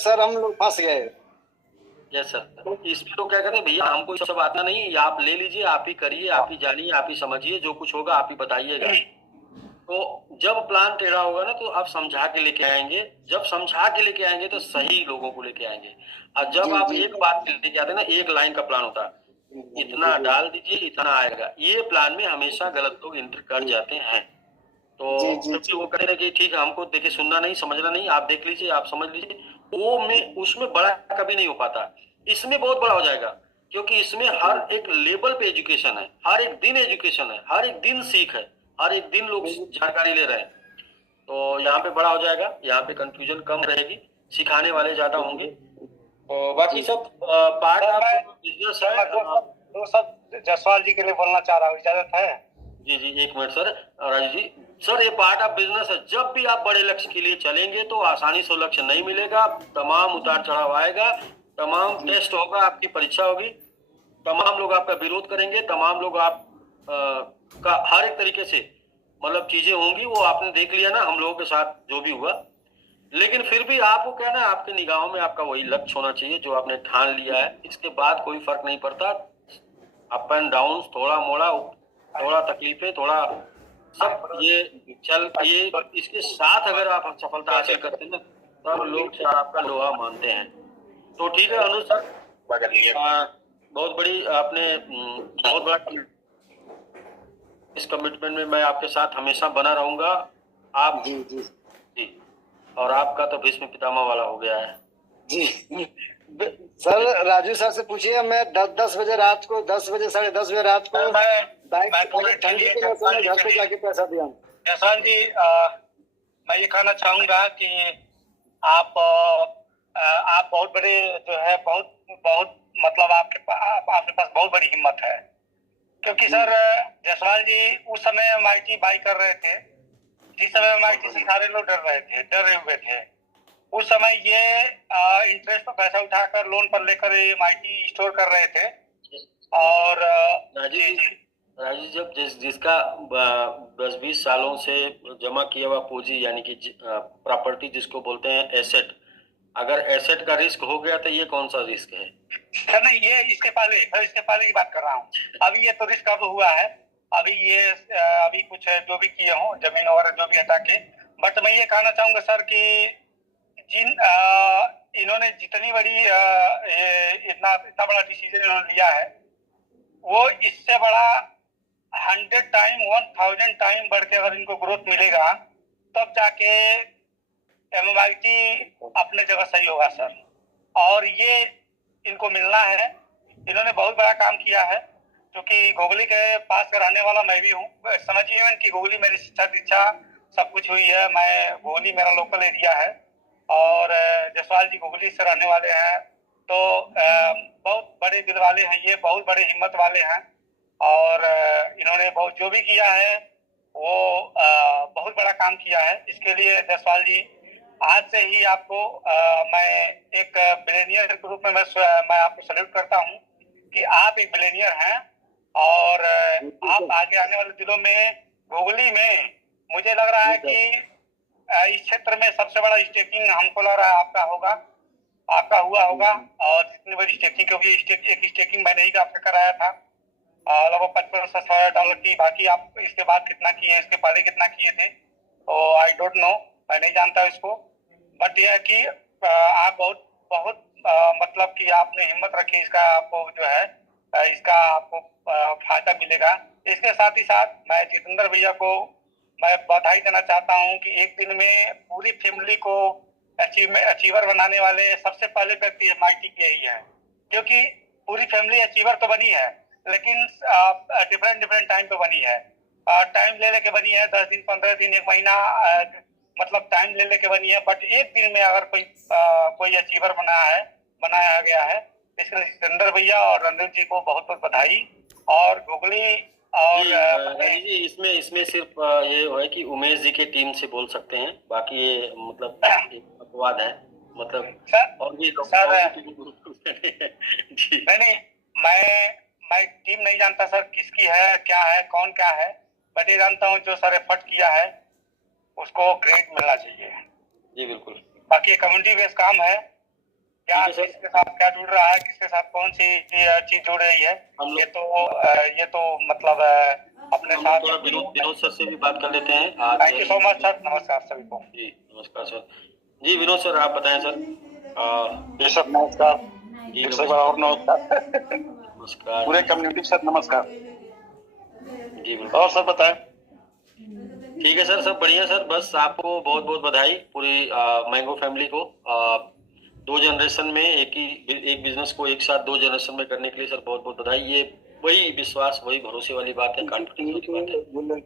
Sir हम लोग फंस गए। यस सर, तो इसमें तो क्या करें भैया, हमको ये सब आता नहीं, ये आप ले लीजिए, आप ही करिए, आप ही जानिए, आप ही समझिए, जो कुछ होगा आप ही बताइएगा। तो जब प्लान टेढ़ा होगा ना तो आप समझा के लेके आएंगे, जब समझा के लेके आएंगे तो सही लोगों को लेके आएंगे। और जब आप एक बात लेके आते हैं ना, एक लाइन का प्लान होता है, इतना डाल दीजिए इतना आएगा, ये प्लान में हमेशा गलत लोग एंटर कर जाते हैं। तो क्योंकि वो कह रहे कि ठीक है हमको देखिए सुनना नहीं समझना नहीं, आप देख लीजिए आप समझ लीजिए, वो में उसमें बड़ा कभी नहीं हो पाता, इसमें बहुत बड़ा हो जाएगा। क्योंकि इसमें हर एक लेवल पे एजुकेशन है, हर एक दिन एजुकेशन है, हर एक दिन सीख है, हर एक दिन लोग जानकारी ले रहे हैं। तो यहाँ पे बड़ा हो जाएगा, यहाँ पे कंफ्यूजन कम रहेगी, सिखाने वाले ज्यादा होंगे। तो बाकी सब पार्ट ऑफ बिजनेस है। दो सब जायसवाल जी के लिए बोलना चाह रहा हूँ, इजाजत है? जी जी एक minute sir, Raju ji sir, ये पार्ट ऑफ बिजनेस है। जब भी आप बड़े लक्ष्य के लिए चलेंगे तो आसानी से लक्ष्य नहीं मिलेगा, तमाम उतार चढ़ाव आएगा, तमाम टेस्ट होगा, आपकी परीक्षा होगी, तमाम लोग आपका विरोध करेंगे, तमाम लोग आप का हर एक तरीके से मतलब चीजें होंगी, वो आपने देख लिया ना हम लोगों के साथ जो भी हुआ। लेकिन फिर भी आपको क्या ना, आपके निगाहों में आपका वही लक्ष्य होना चाहिए जो आपने ठान लिया है, इसके बाद कोई फर्क नहीं पड़ता। अप एंड डाउन, थोड़ा मोड़ा, थोड़ा तकलीफें, थोड़ा सब ये चल, ये इसके साथ अगर आप सफलता हासिल करते हैं ना, तब लोग सर आपका लोहा मानते हैं। तो ठीक है अनुज सर, बहुत बड़ी आपने बहुत बड़ा, इस कमिटमेंट में मैं आपके साथ हमेशा बना रहूंगा। आप जी जी जी, और आपका तो भीष्म पितामह वाला हो गया है जी। सर राजू सर से पूछिए, मैं 10 बजे रात को, 10 बजे 10:30 बजे रात को ठंडी के मौसम में घर पे जाके पैसा दिया। जायसवाल जी, मैं ये कहना चाहूंगा कि आप बहुत बड़े जो है, बहुत बहुत मतलब आपके पास बहुत बड़ी हिम्मत है। क्योंकि सर जायसवाल जी उस समय MIT बाई कर रहे थे, जिस समय MIT से सारे लोग डरे हुए थे। उस समय ये इंटरेस्ट पर पैसा उठाकर लोन पर लेकर MIT स्टोर कर रहे थे। और राजू जब जिसका 10-20 सालों से जमा किया हुआ पूंजी, यानी कि प्रॉपर्टी जिसको बोलते हैं एसेट, अगर एसेट का रिस्क हो गया तो ये कौन सा रिस्क है सर? नहीं, ये इसके पहले की बात कर रहा हूँ। अभी ये तो रिस्क अब हुआ है, अभी ये अभी कुछ जो भी किए हों जमीन वगैरह जो भी हटा के। बट मैं ये कहना चाहूंगा सर कि जिन इन्होंने जितनी बड़ी इतना बड़ा डिसीजन इन्होंने लिया है, वो इससे बड़ा 100 टाइम 1000 टाइम बढ़ के अगर इनको ग्रोथ मिलेगा तब जाके MIT अपने जगह सही होगा सर। और ये इनको मिलना है, इन्होंने बहुत बड़ा काम किया है। क्योंकि गोगली के पास का रहने वाला मैं भी हूँ, समझिए कि गोगली मेरी शिक्षा दीक्षा सब कुछ हुई है, मैं गोगली मेरा लोकल एरिया है, और जायसवाल जी गोगली से रहने वाले हैं। तो बहुत बड़े दिल वाले हैं ये, बहुत बड़े हिम्मत वाले हैं। और इन्होंने बहुत जो भी किया है वो बहुत बड़ा काम किया है। इसके लिए जायसवाल जी आज से ही आपको मैं एक बिलियनियर के रूप में मैं आपको सैल्यूट करता हूं कि आप एक बिलियनियर हैं। और आप आगे आने वाले दिनों में गोगली में मुझे लग रहा है कि इस क्षेत्र में सबसे बड़ा स्टेकिंग हमको लग रहा है आपका हुआ होगा। और जितनी बड़ी स्टेकिंग, क्योंकि एक स्टेकिंग मैंने ही आपसे कराया था लगभग $55,000 की। बाकी आप इसके बाद कितना किए, इसके पहले कितना किए थे तो आई डोंट नो, मैं नहीं जानता इसको। बट यह है कि आप बहुत बहुत मतलब कि आपने हिम्मत रखी, इसका आपको जो है इसका आपको फायदा मिलेगा। इसके साथ ही साथ मैं जितेंद्र भैया को मैं बधाई देना चाहता हूं कि एक दिन में पूरी फैमिली को अचीवर बनाने वाले सबसे पहले व्यक्ति MIT के ही है। क्योंकि पूरी फैमिली अचीवर तो बनी है, लेकिन डिफरेंट टाइम पे बनी है। टाइम ले लेके बनी है, 10 दिन 15 दिन 1 महीना मतलब टाइम ले लेके बनी है। बट एक दिन में अगर कोई अचीवर बनाया गया है, इसके लिए जितेंद्र भैया और रणदीप जी को बहुत बहुत बधाई। और गोगली और जी इसमें सिर्फ ये है कि उमेश जी के टीम से बोल सकते हैं, बाकी ये मतलब एक अपवाद है, मतलब सर और भी जी नहीं, मैं टीम नहीं जानता सर किसकी है, क्या है, कौन क्या है। मैं ये जानता हूँ जो सर एफर्ट किया है उसको क्रेडिट मिलना चाहिए। जी बिल्कुल। बाकी कम्युनिटी बेस्ड काम है, क्या ठीक है सर। किसके साथ क्या जुड़ रहा है, किसके साथ कौन सी चीज जुड़ रही है, हम लोग ये तो मतलब अपने हम साथ। थोड़ा विनोद सर से भी बात कर लेते हैं आज। Thank you so much sir, नमस्कार सभी को। जी नमस्कार सर। जी विनोद सर आप बताएं सर। जी सर नमस्कार। जी एक बार और नमस्कार नमस्कार। पूरे कम्युनिटी सर नमस्कार। जी बिल्कुल। और सर बताएं। ठीक है सर, सब बढ़िया सर। बस आपको बहुत बहुत बधाई पूरी मैंगो फैमिली को। दो जनरेशन में एक बिजनेस को एक साथ दो जनरेशन में करने के लिए सर बहुत बहुत बधाई। ये वही विश्वास, वही भरोसे वाली बात है, कॉन्फिडेंस वाली बात है।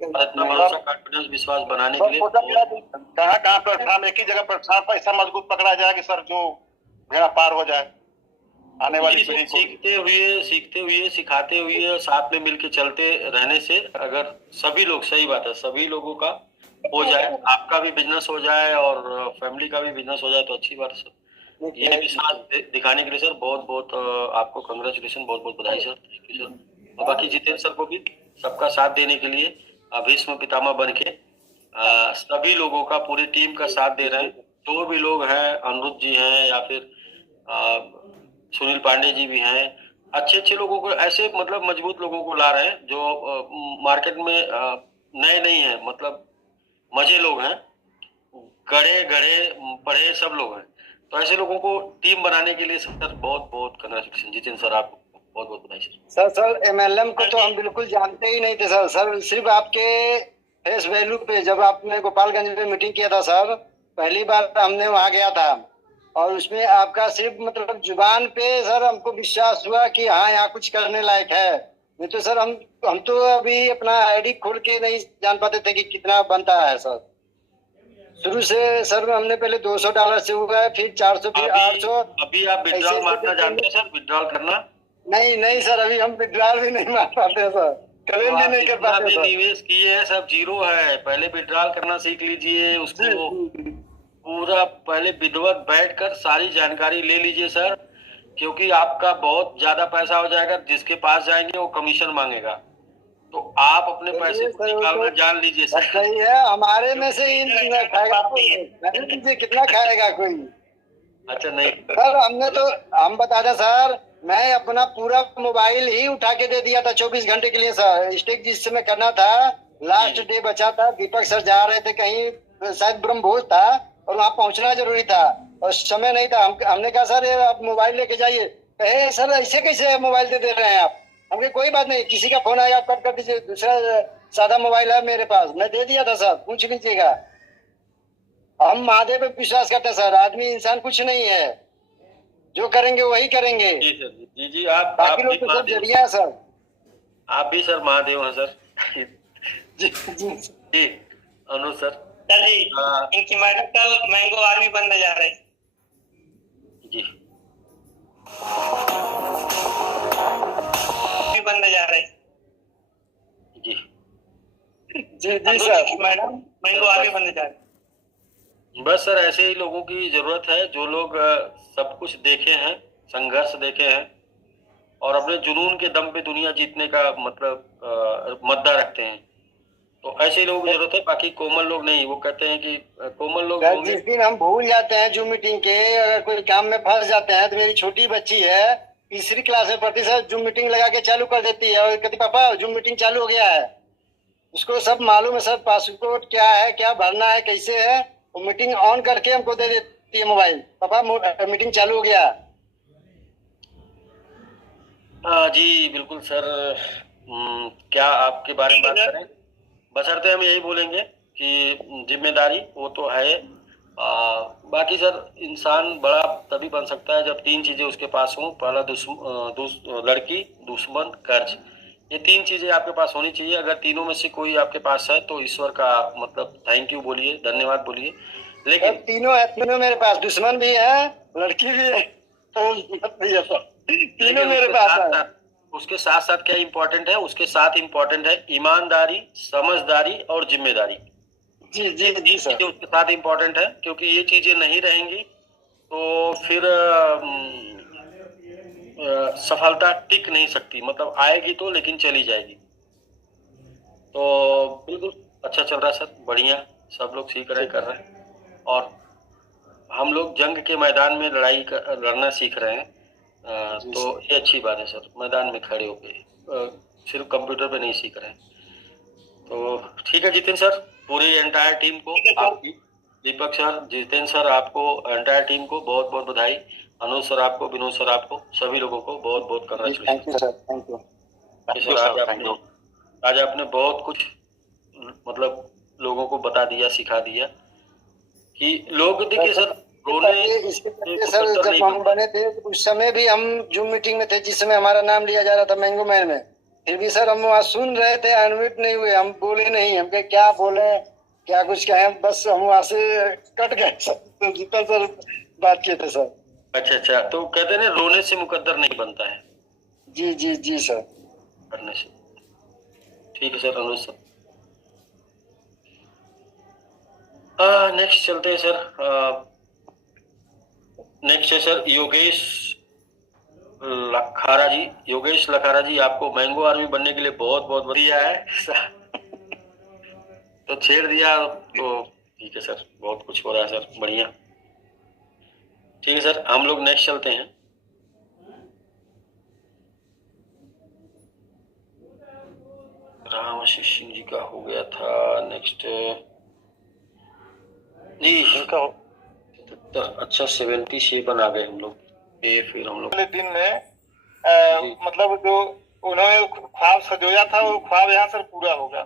और इतना भरोसा, कॉन्फिडेंस, विश्वास बनाने के लिए कहाँ कहाँ प्लेटफॉर्म, एक ही जगह प्लेटफॉर्म पर ऐसा मजबूत पकड़ा जाए कि सर जो बेड़ा पार हो जाए आने वाली जी, पीढ़ी को। सीखते हुए सिखाते हुए साथ में मिलके चलते रहने से अगर सभी लोग, सही बात है, सभी लोगों का हो जाए, आपका भी बिजनेस हो जाए और फैमिली का भी बिजनेस हो जाए तो अच्छी बात है सर। ये विश्वास दिखाने के लिए सर बहुत बहुत आपको कंग्रेचुलेशन, बहुत बहुत बधाई सर। Thank you sir. और बाकी जितेंद्र सर को भी सबका साथ देने के लिए भीष्म पितामह बन के सभी लोगों का, पूरी टीम का साथ दे रहे हैं। जो भी लोग हैं, अनिरुद्ध जी हैं या फिर सुनील पांडे जी भी हैं, अच्छे अच्छे लोगों को, ऐसे मतलब मजबूत लोगों को ला रहे हैं जो मार्केट में नए नहीं है, मतलब मजे लोग हैं, गड़े गड़े पढ़े सब लोग हैं। तो ऐसे लोगों को टीम बनाने के लिए सर बहुत बहुत कंग्रेचुलेशन। जितेंद्र सर आपको बहुत बहुत बधाई सर। सर MLM को तो हम बिल्कुल जानते ही नहीं थे सर। सर सिर्फ आपके फेस वैल्यू पे, जब आपने गोपालगंज में मीटिंग किया था सर, पहली बार हमने वहां गया था, और उसमें आपका सिर्फ मतलब जुबान पे सर हमको विश्वास हुआ कि हाँ यहाँ कुछ करने लायक है। नहीं तो सर हम तो अभी अपना आईडी खोल के नहीं जान पाते थे कि कितना बनता है सर। शुरू से सर हमने पहले $200 से हुआ है, फिर 400, फिर 800। अभी आप विड्रॉल मारना जानते हैं सर? विड्रॉल करना? नहीं सर, अभी हम विड्रॉल भी नहीं मार पाते सर, क्लेम भी नहीं कर पाते सर। निवेश किए हैं सब जीरो है, पहले विड्रॉल करना सीख लीजिए। उसको पूरा पहले विधिवत बैठकर सारी जानकारी ले लीजिए सर, क्योंकि आपका बहुत ज्यादा पैसा हो जाएगा। जिसके पास जाएंगे वो कमीशन मांगेगा, तो आप अपने पैसे को निकालना जान लीजिए सर। सही है, हमारे में से ही खाएगा कोई, कितना खाएगा कोई। अच्छा नहीं सर हमने तो, हम बता दें सर, मैं अपना पूरा मोबाइल ही उठा के दे दिया था 24 घंटे के लिए सर। स्टेक जिस समय करना था, लास्ट डे बचा था, दीपक सर जा रहे थे कहीं, शायद ब्रह्मभोज था और वहाँ पहुंचना जरूरी था और समय नहीं था। हमने कहा सर आप मोबाइल लेके जाइए। कहे सर ऐसे कैसे मोबाइल दे रहे हैं आप? हमने कोई बात नहीं, किसी का फोन आया आप कट कर दीजिए, दूसरा सादा मोबाइल है मेरे पास, मैं दे दिया था सर, पूछ लीजिएगा। हम महादेव पे विश्वास करते हैं सर, आदमी इंसान कुछ नहीं है, जो करेंगे वही करेंगे। जी सर, जी आप बाकी लोग तो सब जरिया है सर। आप भी सर महादेव हैं सर। जी जी अनुज सर। सर जी इनकी मैडम कल मैंगो आर्मी बनने जा रहे हैं जी, बनने जा रहे हैं जी जी सर, मैडम मैंगो आर्मी बनने जा रहे हैं। बस सर ऐसे ही लोगों की जरूरत है जो लोग सब कुछ देखे हैं, संघर्ष देखे हैं और अपने जुनून के दम पे दुनिया जीतने का मतलब मद्दा रखते हैं। तो ऐसे ही लोगों की जरूरत है, बाकी कोमल लोग नहीं। वो कहते हैं कि कोमल लोग सर होंगे। जिस दिन हम भूल जाते हैं जूम मीटिंग के, अगर कोई काम में फंस जाते हैं, तो मेरी छोटी बच्ची है, तीसरी क्लास में पढ़ती सर, जूम मीटिंग लगा के चालू कर देती है और कहती पापा जूम मीटिंग चालू हो गया है। उसको सब मालूम है सर, पासपोर्ट क्या है, क्या भरना है, कैसे है। वो मीटिंग ऑन करके हमको दे देती है मोबाइल, पापा मीटिंग चालू हो गया। जी बिल्कुल सर। क्या आपके बारे में बात करें? बशर्ते हम यही बोलेंगे कि जिम्मेदारी वो तो है। बाकी सर इंसान बड़ा तभी बन सकता है जब तीन चीजें उसके पास हों। पहला लड़की, दुश्मन, कर्ज। ये तीन चीजें आपके पास होनी चाहिए। अगर तीनों में से कोई आपके पास है तो ईश्वर का मतलब थैंक यू बोलिए, धन्यवाद बोलिए। लेकिन तीनों है, तीनों मेरे पास, दुश्मन भी है, लड़की भी है, तीनों मेरे पास है। उसके साथ साथ क्या इम्पोर्टेंट है? उसके साथ इम्पोर्टेंट है ईमानदारी, समझदारी और जिम्मेदारी। जी सर, उसके साथ इम्पोर्टेंट है, क्योंकि ये चीजें नहीं रहेंगी तो फिर सफलता टिक नहीं सकती। मतलब आएगी तो, लेकिन चली जाएगी। तो बिल्कुल अच्छा चल रहा है सर, बढ़िया, सब लोग सीख रहे हैं, कर रहे हैं। और हम लोग जंग के मैदान में लड़ना सीख रहे हैं। तो ये अच्छी बात है सर, मैदान में खड़े होके सिर्फ कंप्यूटर पे नहीं सीख रहे हैं। तो ठीक है जितेंद्र सर, पूरी एंटायर टीम को, आपकी दीपक सर, जितेंद्र सर, आपको एंटायर टीम को बहुत बहुत बधाई। अनुज सर आपको, विनोद सर आपको, सभी लोगों को बहुत बहुत thank congratulation you sir, thank you. Sir. आज आपने बहुत कुछ मतलब लोगों को बता दिया, सिखा दिया कि लोग देखिए सर, इसके पहले सर जब हम बने थे उस समय भी हम जूम मीटिंग में थे, जिस समय हमारा नाम लिया जा रहा था मैंगो मैन में, फिर भी सर हम वहाँ सुन रहे थे, अनम्यूट नहीं हुए, हम बोले नहीं, हम क्या बोले, क्या कुछ कहें, बस हम वहाँ से कट गए सर। तो जितना सर बात किए थे सर। अच्छा, तो कहते हैं रोने से मुकद्दर नहीं बनता है। जी जी जी सर, करने से। ठीक है सर, अनुज सर। नेक्स्ट चलते हैं सर। नेक्स्ट है सर योगेश लखारा जी। योगेश लखारा जी, आपको मैंगो आर्मी बनने के लिए बहुत बहुत बढ़िया है। तो छेड़ दिया तो ठीक है सर, बहुत कुछ हो रहा है सर, बढ़िया। ठीक है सर, हम लोग नेक्स्ट चलते हैं। राम आशीष सिंह जी का हो गया था। नेक्स्ट जी, अच्छा 77 आ गए हम लोग। फिर हम लोग अगले दिन में मतलब जो उन्होंने ख्वाब सजोया था वो ख्वाब यहाँ सर पूरा होगा।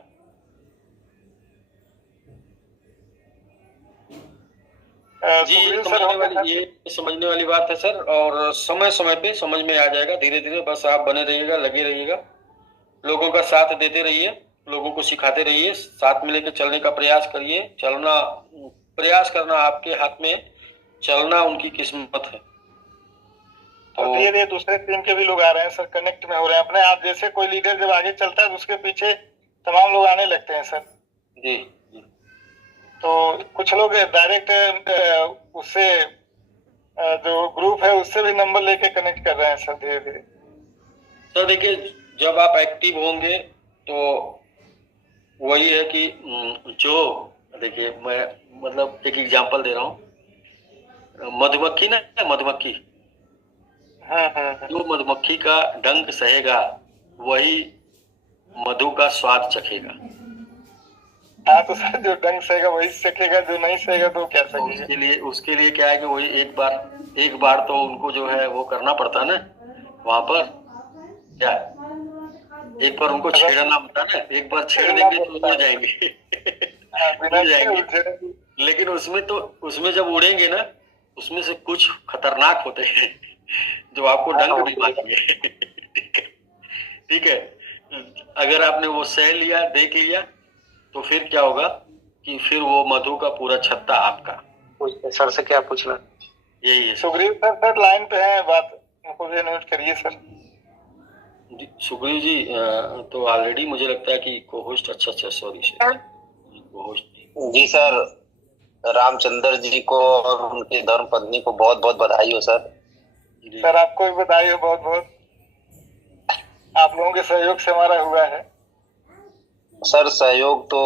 जी, ये समझने वाली बात है सर, और समय समय पे समझ में आ जाएगा धीरे धीरे। बस आप बने रहिएगा, लगे रहिएगा, लोगों का साथ देते रहिए, लोगों को सिखाते रहिए, साथ में लेकर चलने का प्रयास करिए। प्रयास करना आपके हाथ में, चलना उनकी किस्मत है। तो धीरे दूसरे टीम के भी लोग आ रहे हैं सर, कनेक्ट में हो रहे हैं अपने आप। जैसे कोई लीडर जब आगे चलता है तो उसके पीछे तमाम लोग आने लगते हैं सर। जी। तो कुछ लोग डायरेक्ट उससे जो ग्रुप है उससे भी नंबर लेके कनेक्ट कर रहे हैं सर धीरे धीरे। सर देखिए, जब आप एक्टिव होंगे तो वही है कि जो देखिए, मैं मतलब एक एग्जांपल दे रहा हूँ। मधुमक्खी ना, मधुमक्खी, जो मधुमक्खी का डंक सहेगा वही मधु का स्वाद चखेगा। हाँ, तो सर जो डंक सहेगा वही चखेगा, जो नहीं सहेगा तो क्या सहेगा। उसके लिए क्या है कि वही एक बार तो उनको जो है वो करना पड़ता है ना, वहां पर क्या एक बार उनको छेड़ना होता है ना। एक बार छेड़ देंगे तो उड़ जाएंगे। उड़ जाएंगे। लेकिन उसमें जब उड़ेंगे ना, उसमें से कुछ खतरनाक होते हैं जो आपको डंक नहीं मारेंगे। ठीक है, अगर आपने वो सह लिया, देख लिया, तो फिर क्या होगा कि फिर वो मधु का पूरा छत्ता आपका। सर से क्या पूछना? यही है सुग्रीव सर लाइन पे है, बात उनको भी नोट करिए सर। सुग्रीव जी तो ऑलरेडी मुझे लगता है कि को-होस्ट, अच्छा सॉरी को-होस्ट। जी सर, रामचंद्र जी को और उनके धर्म पत्नी को बहुत बहुत बधाई हो सर। सर आपको भी बधाई हो बहुत बहुत, आप लोगों के सहयोग से हमारा हुआ है। सर सहयोग तो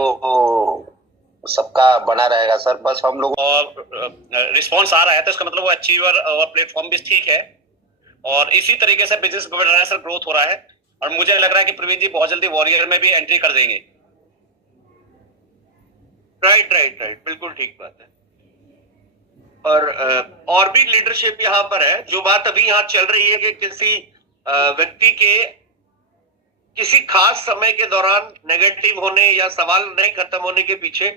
सबका बना रहेगा सर, बस हम लोग और रिस्पॉन्स आ रहा है तो इसका मतलब वो अचीवर और प्लेटफॉर्म भी ठीक है, और इसी तरीके से बिजनेस बढ़ रहा है सर, ग्रोथ हो रहा है। और मुझे लग रहा है कि प्रवीण जी बहुत जल्दी वॉरियर में भी एंट्री कर देंगे। राइट, बिल्कुल ठीक बात है। और भी लीडरशिप यहाँ पर है। जो बात अभी यहाँ चल रही है कि किसी व्यक्ति के किसी खास समय के दौरान नेगेटिव होने या सवाल नहीं खत्म होने के पीछे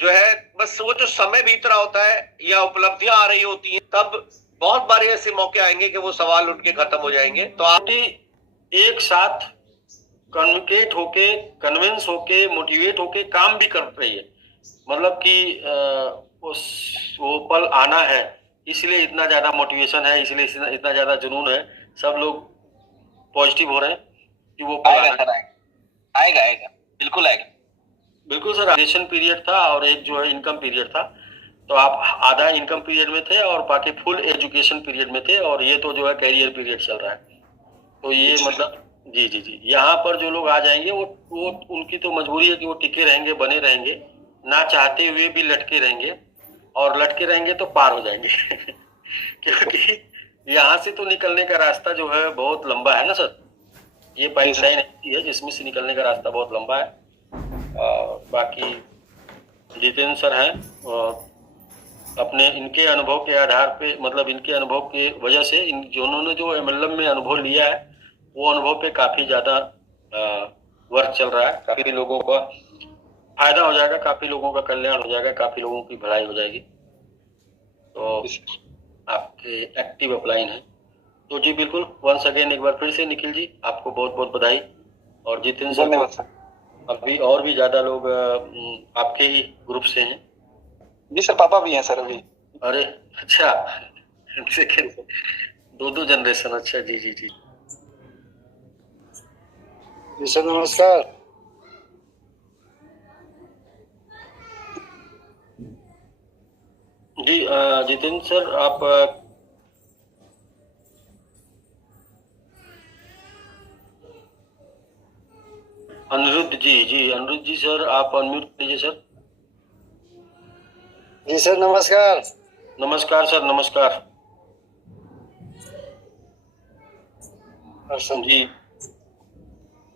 जो है बस वो जो समय बीत रहा होता है या उपलब्धियां आ रही होती हैं, तब बहुत बार ऐसे मौके आएंगे कि वो सवाल उनके खत्म हो जाएंगे। तो आप एक साथ कम्युनिकेट होके, कन्विंस होके, मोटिवेट होके काम भी कर रही है। मतलब कि वो पल आना है, इसलिए इतना ज्यादा मोटिवेशन है, इसलिए इतना ज्यादा जुनून है। सब लोग पॉजिटिव हो रहे हैं कि वो पल आएगा, बिल्कुल आएगा। बिल्कुल सर, एजुकेशन पीरियड था और एक जो है इनकम पीरियड था। तो आप आधा इनकम पीरियड में थे और बाकी फुल एजुकेशन पीरियड में थे, और ये तो जो है कैरियर पीरियड चल रहा है। तो ये मतलब जी यहाँ पर जो लोग आ जाएंगे वो उनकी तो मजबूरी है कि वो टिके रहेंगे, बने रहेंगे, ना चाहते हुए भी लटके रहेंगे। और लटके रहेंगे तो पार हो जाएंगे क्योंकि यहाँ से तो निकलने का रास्ता जो है बहुत लंबा है ना सर। ये पाइपलाइन ऐसी है जिसमें से निकलने का रास्ता बहुत लंबा है। बाकी जितेंद्र सर हैं, अपने इनके अनुभव के आधार पे, मतलब इनके अनुभव के वजह से, इन जिन्होंने जो MLM में अनुभव लिया है वो अनुभव पे काफी ज्यादा वर्क चल रहा है। काफी लोगों का फायदा हो जाएगा, काफी लोगों का कल्याण हो जाएगा, काफी लोगों की भलाई हो जाएगी। तो आपके एक्टिव अपलाइन है। तो जी बिल्कुल, वंस अगेन एक बार फिर से निखिल जी आपको बहुत बहुत बधाई। और जितेंद्र सर, धन्यवाद सर। अभी और भी ज्यादा लोग आपके ही ग्रुप से हैं। जी सर, पापा भी हैं सर अभी। अरे अच्छा, सेकेंड 2 जनरेशन। अच्छा जी जी जी जी सर नमस्कार। जी जितेंद्र सर आप अनिरुद्ध जी सर आप अनम्यूट कीजिए सर। जी सर नमस्कार। नमस्कार सर, नमस्कार जी।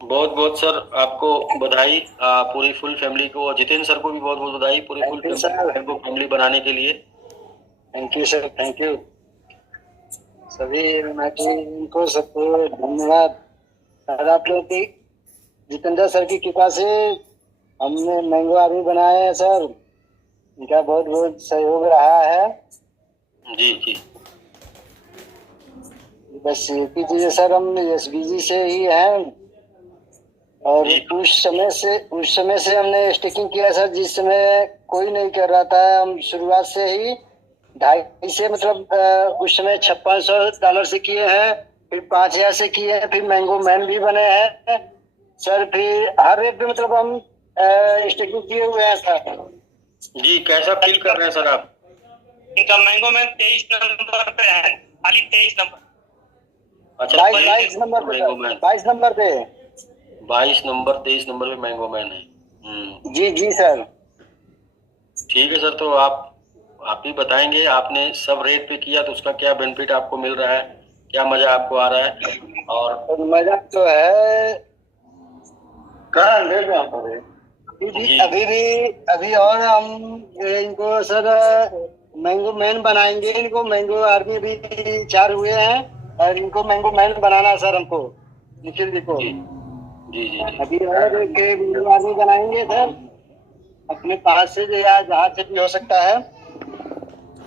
बहुत बहुत सर आपको बधाई, पूरी फुल फैमिली को। जितेंद्र सर को भी बहुत बहुत बधाई, पूरी फुल फैमिली को फैमिली बनाने के लिए। Thank you sir, thank you. सभी को सबको धन्यवाद। सर आप लोग की, जितेंद्र सर की कृपा से हमने मैंगो आर्मी बनाया है सर। इनका बहुत बहुत सहयोग रहा है। जी जी बस एक ही चीज है सर, हम SBG से ही हैं। और उस समय से हमने स्टिकिंग किया सर, जिस समय कोई नहीं कर रहा था। हम शुरुआत से ही 2.5 से, मतलब उस समय $5600 से किए हैं, फिर 5000 से किए हैं, फिर मैंगो मैन भी बने हैं सर। फिर हर रेट पे मतलब हम स्टिकिंग किए हुए हैं सर। जी कैसा फील कर रहे हैं सर आप? इनका मैंगो मैन 23 नंबर पे है, खाली 23 नंबर। अच्छा 22 नंबर पे, 22 नंबर पे, 22 नंबर 23 नंबर पे मैंगो मैन है। जी जी सर। ठीक है सर, तो आप ही बताएंगे, आपने सब रेट पे किया तो उसका क्या बेनिफिट आपको मिल रहा है, क्या मजा आपको आ रहा है? और मजा तो है। कहाँ ले अभी और हम इनको सर मैंगो मैन बनाएंगे। इनको मैंगो आर्मी भी 4 हुए हैं और इनको मैंगो मैन बनाना सर हमको, निखिल जी को। जी जी जी अभी और एक मैंगो आर्मी बनाएंगे सर, अपने पास से या जहाँ से भी हो सकता है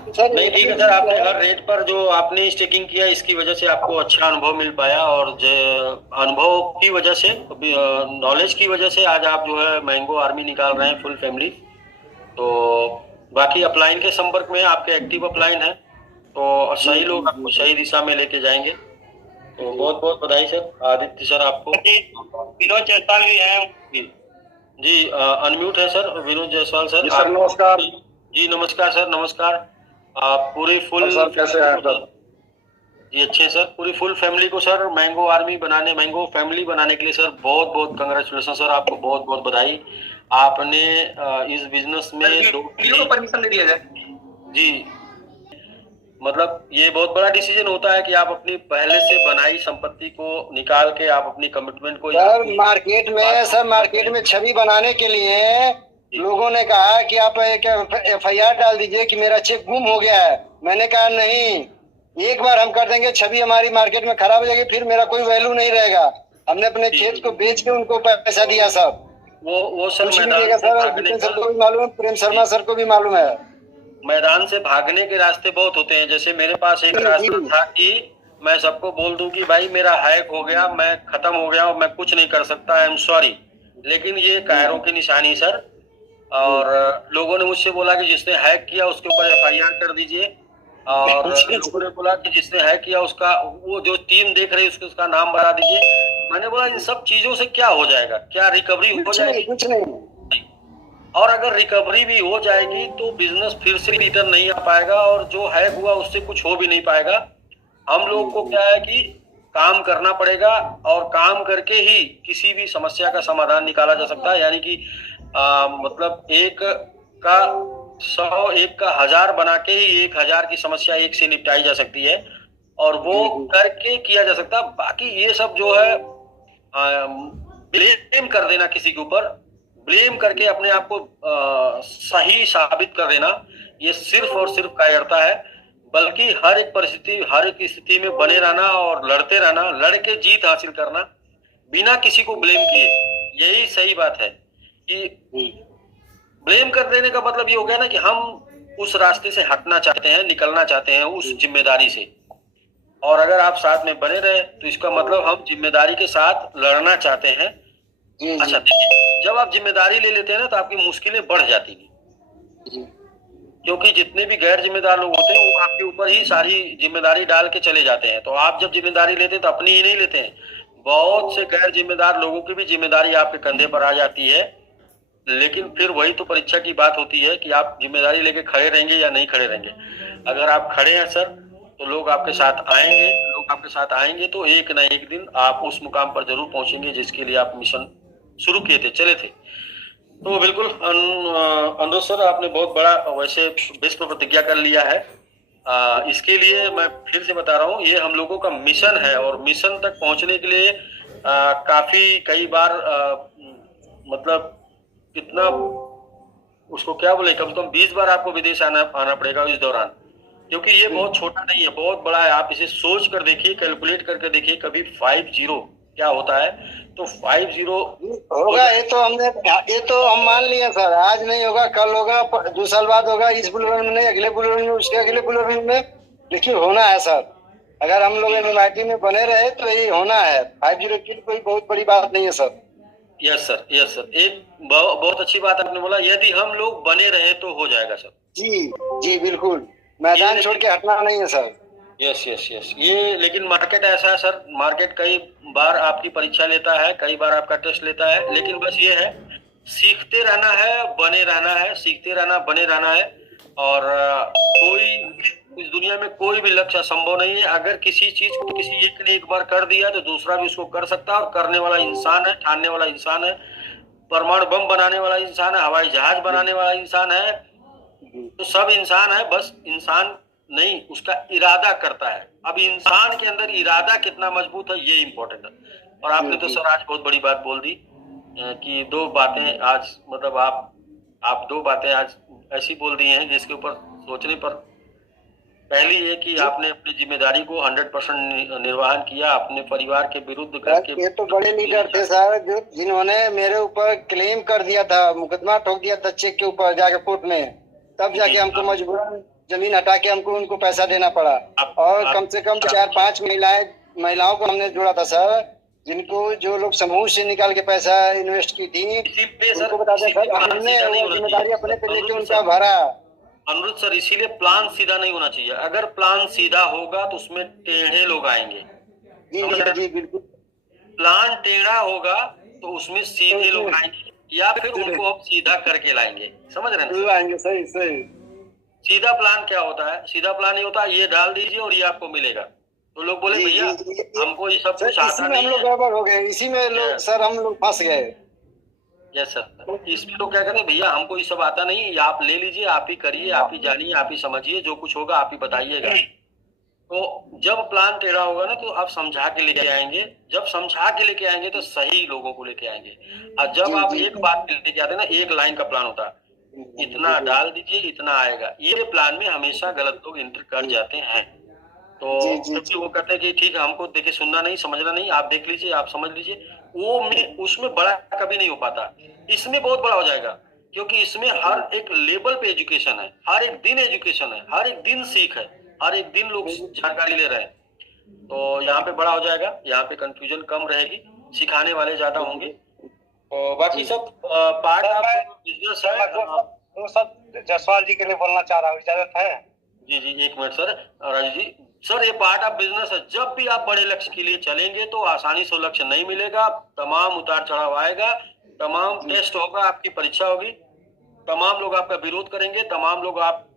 सर। नहीं ठीक है सर, आपने हर रेट पर जो आपने स्टेकिंग किया इसकी वजह से आपको अच्छा अनुभव मिल पाया, और अनुभव की वजह से, नॉलेज की वजह से आज आप जो है मैंगो आर्मी निकाल रहे हैं फुल फैमिली। तो बाकी अपलाइन के संपर्क में, आपके एक्टिव अपलाइन है तो सही लोग आपको सही दिशा में लेके जाएंगे। तो बहुत बहुत बधाई सर। आदित्य सर आपको। विनोद जायसवाल भी है जी अनम्यूट है sir Vinod Jaiswal sir. Sir नमस्कार। जी नमस्कार सर, नमस्कार। आप पूरी फुल सर कैसे हैं सर? जी अच्छे सर। पूरी फुल फैमिली को सर मैंगो आर्मी बनाने, मैंगो फैमिली बनाने के लिए सर बहुत बहुत कंग्रेचुलेशन सर, आपको बहुत बहुत बधाई। आपने इस बिजनेस में परमिशन दे दिया जाए जी, मतलब ये बहुत बड़ा डिसीजन होता है कि आप अपनी पहले से बनाई संपत्ति को निकाल के आप अपनी कमिटमेंट को सर मार्केट में छवि बनाने के लिए लोगों ने कहा कि आप एक FIR डाल दीजिए कि मेरा चेक गुम हो गया है। मैंने कहा नहीं, एक बार हम कर देंगे, छवि हमारी मार्केट में खराब हो जाएगी, फिर मेरा कोई वैल्यू नहीं रहेगा। हमने अपने खेत को बेच के उनको पैसा दिया सर। वो सर सर को भी मालूम है, प्रेम शर्मा सर को भी मालूम है। मैदान से भागने के रास्ते बहुत होते हैं। जैसे मेरे पास एक रास्ता था कि मैं सबको बोल दूं कि भाई मेरा हैक हो गया, मैं खत्म हो गया, मैं कुछ नहीं कर सकता, आई एम सॉरी। लेकिन ये कायरों की निशानी सर। और लोगों ने मुझसे बोला कि जिसने हैक किया उसके ऊपर FIR कर दीजिए, और लोगों ने बोला कि जिसने हैक किया उसका, वो जो टीम देख रही है उसका नाम बता दीजिए। मैंने बोला इन सब चीजों से क्या हो जाएगा, क्या रिकवरी हो जाएगी? कुछ नहीं। और अगर रिकवरी भी हो जाएगी तो बिजनेस फिर से रिटर्न नहीं आ पाएगा, और जो हैक हुआ उससे कुछ हो भी नहीं पाएगा। हम लोग को क्या है कि काम करना पड़ेगा, और काम करके ही किसी भी समस्या का समाधान निकाला जा सकता है। यानी कि मतलब एक का 100 एक का 1000 बना के ही 1000 की समस्या एक से निपटाई जा सकती है, और वो करके किया जा सकता है। बाकी ये सब जो है ब्लेम कर देना किसी के ऊपर, ब्लेम करके अपने आप को सही साबित कर देना, ये सिर्फ और सिर्फ कायरता है। बल्कि हर एक परिस्थिति, हर एक स्थिति में बने रहना और लड़ते रहना, लड़ के जीत हासिल करना बिना किसी को ब्लेम किए, यही सही बात है। कि ब्लेम कर देने का मतलब ये हो गया ना कि हम उस रास्ते से हटना चाहते हैं, निकलना चाहते हैं उस जिम्मेदारी से, और अगर आप साथ में बने रहे तो इसका मतलब हम जिम्मेदारी के साथ लड़ना चाहते हैं। अच्छा देखिए, जब आप जिम्मेदारी ले लेते हैं ना तो आपकी मुश्किलें बढ़ जाती हैं, क्योंकि जितने भी गैर जिम्मेदार लोग होते हैं वो आपके ऊपर ही सारी जिम्मेदारी डाल के चले जाते हैं। तो आप जब जिम्मेदारी लेते हैं तो अपनी ही नहीं लेते हैं, बहुत से गैर जिम्मेदार लोगों की भी जिम्मेदारी आपके कंधे पर आ जाती है। लेकिन फिर वही तो परीक्षा की बात होती है कि आप जिम्मेदारी लेके खड़े रहेंगे या नहीं खड़े रहेंगे। अगर आप खड़े हैं सर तो लोग आपके साथ आएंगे, लोग आपके साथ आएंगे तो एक ना एक दिन आप उस मुकाम पर जरूर पहुंचेंगे जिसके लिए आप मिशन शुरू किए थे, चले थे। तो बिल्कुल अनुरोध सर, आपने बहुत बड़ा वैसे विश्व प्रतिज्ञा कर लिया है। इसके लिए मैं फिर से बता रहा हूँ, ये हम लोगों का मिशन है, और मिशन तक पहुंचने के लिए काफी कई बार मतलब कितना उसको क्या बोले, कम से कम 20 बार आपको विदेश आना पड़ेगा इस दौरान, क्योंकि ये बहुत छोटा नहीं है, बहुत बड़ा है। आप इसे सोच कर देखिए, कैलकुलेट करके देखिए, कभी 50 क्या होता है। तो 50 होगा, ये तो हम मान लिए सर। आज नहीं होगा, कल होगा, 2 साल बाद होगा, इस बुलेटिन में नहीं, अगले बुलेटिन में, उसके अगले बुलेटिन में, लेकिन होना है सर। अगर हम लोग एमआईटी में बने रहे तो ये होना है। 50 की कोई बहुत बड़ी बात नहीं है sir. Yes sir, yes sir, एक बहुत अच्छी बात आपने बोला, यदि हम लोग बने रहे तो हो जाएगा सर। जी बिल्कुल, मैदान छोड़ के हटना नहीं है सर। यस यस यस, ये लेकिन मार्केट ऐसा है सर, मार्केट कई बार आपकी परीक्षा लेता है, कई बार आपका टेस्ट लेता है, लेकिन बस ये है सीखते रहना है, बने रहना है, सीखते रहना, बने रहना है। और कोई इस दुनिया में कोई भी लक्ष्य असंभव नहीं है। अगर किसी चीज को किसी एक ने एक बार कर दिया तो दूसरा भी उसको कर सकता है, और करने वाला इंसान है, ठानने वाला इंसान है, परमाणु बम बनाने वाला इंसान है, हवाई जहाज बनाने वाला इंसान है, तो सब इंसान है, बस इंसान नहीं उसका इरादा करता है। अब इंसान के अंदर इरादा कितना मजबूत है ये इम्पोर्टेंट है। और आपने तो सर आज बहुत बड़ी बात बोल दी कि 2 बातें आज, मतलब आप 2 बातें आज ऐसी बोल दी हैं जिसके ऊपर सोचने पर, पहली ये कि आपने अपनी जिम्मेदारी को 100% निर्वहन किया, अपने परिवार के विरुद्ध करके। ये तो बड़े लीडर थे सर, जिन्होंने मेरे ऊपर क्लेम कर दिया था, मुकदमा ठोक दिया था चेक के ऊपर जाके कोर्ट में, तब जाके हमको मजबूरन जमीन हटा के हमको उनको पैसा देना पड़ा। और कम से कम 4-5 महिलाओं को हमने जोड़ा था सर, जिनको जो लोग समूह से निकाल के पैसा इन्वेस्ट की थी, उनको बता दें सर, हमने जिम्मेदारी अपने पे लेके उनका भरा। अनुरोध सर, इसीलिए प्लान सीधा नहीं होना चाहिए। अगर प्लान सीधा होगा तो उसमें टेढ़े लोग आएंगे। जी बिल्कुल। प्लान टेढ़ा होगा तो उसमें सीधे लोग आएंगे, या फिर उनको हम सीधा करके लाएंगे। समझ रहे हैं? लाएंगे, सही सही। सीधा प्लान क्या होता है? सीधा प्लान ये होता है, ये डाल दीजिए और ये आपको मिलेगा। तो लोग बोले भैया हमको ये सब कुछ आता नहीं है। हम लोग गड़बड़ हो गए, इसी में लोग सर हम लोग फंस गए। यस सर, इसमें लोग क्या कहते हैं, भैया हमको ये सब आता नहीं, आप ले लीजिए, आप ही करिए, आप ही जानिए, आप ही समझिए, जो कुछ होगा आप ही बताइएगा। तो जब प्लान टेढ़ा होगा ना तो आप समझा के लेके आएंगे, जब समझा के लेके आएंगे तो सही लोगों को लेके आएंगे। और जब आप एक बात लेके आते हैं ना, एक लाइन का प्लान होता है, इतना डाल दीजिए इतना आएगा, ये प्लान में हमेशा गलत लोग एंटर कर जाते हैं। तो क्योंकि वो कहते हैं कि ठीक है हमको देखिए सुनना नहीं समझना नहीं, आप देख लीजिए आप समझ लीजिए, वो में उसमें बड़ा कभी नहीं हो पाता। इसमें बहुत बड़ा हो जाएगा, क्योंकि इसमें हर एक लेवल पे एजुकेशन है, हर एक दिन एजुकेशन है, हर एक दिन सीख है, हर एक दिन लोग जानकारी ले रहे हैं। तो यहाँ पे बड़ा हो जाएगा, यहाँ पे कंफ्यूजन कम रहेगी, सिखाने वाले ज्यादा होंगे। और बाकी सब पार्ट बिजनेस है। तो सब जायसवाल जी के लिए बोलना चाह रहा हूँ, इजाजत है? जी 1 minute sir. Raju ji sir, ये पार्ट ऑफ बिजनेस है। जब भी आप बड़े लक्ष्य के लिए चलेंगे तो आसानी से लक्ष्य नहीं मिलेगा, तमाम उतार चढ़ाव आएगा, तमाम टेस्ट होगा, आपकी परीक्षा होगी, तमाम लोग आपका विरोध करेंगे, तमाम लोग आप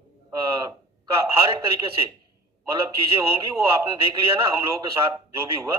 का हर एक तरीके से मतलब चीजें होंगी। वो आपने देख लिया ना हम लोगों के साथ जो भी हुआ।